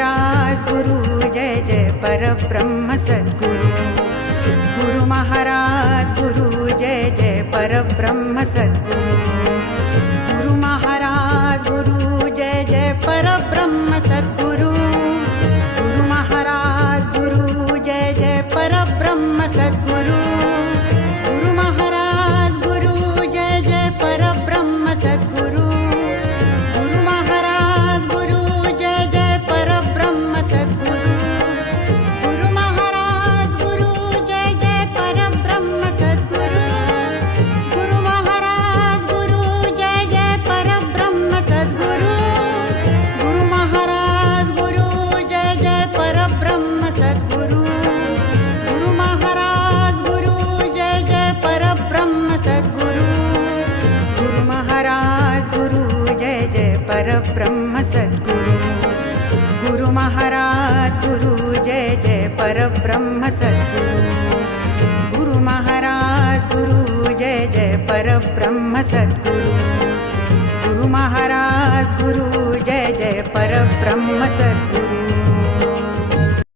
महाराज गुरु जय जय परब्रह्म सद्गुरु। गुरु महाराज गुरु जय जय परब्रह्म सद्गुरु। गुरु महाराज गुरु जय जय परब्रह्म सद्गुरु। गुरु महाराज गुरु जय जय परब्रह्म सद्गुरु। गुरु महाराज गुरु जय जय परब्रह्म सद्गुरु। गुरु महाराज गुरु जय जय परब्रह्म सद्गुरु। गुरु महाराज गुरु जय जय परब्रह्म सद्गुरु। गुरु महाराज गुरु जय जय परब्रह्म सद्गुरु। गुरु महाराज गुरु जय जय परब्रह्म सद्गुरु। गुरु महाराज गुरु जय जय परब्रह्म सद्गुरु। गुरु महाराज गुरु जय जय परब्रह्म सद्गुरु। गुरु महाराज गुरु जय जय परब्रह्म सद्गुरु। गुरु महाराज गुरु जय जय परब्रह्म सद्गुरु। गुरु महाराज गुरु जय जय परब्रह्म सद्गुरु।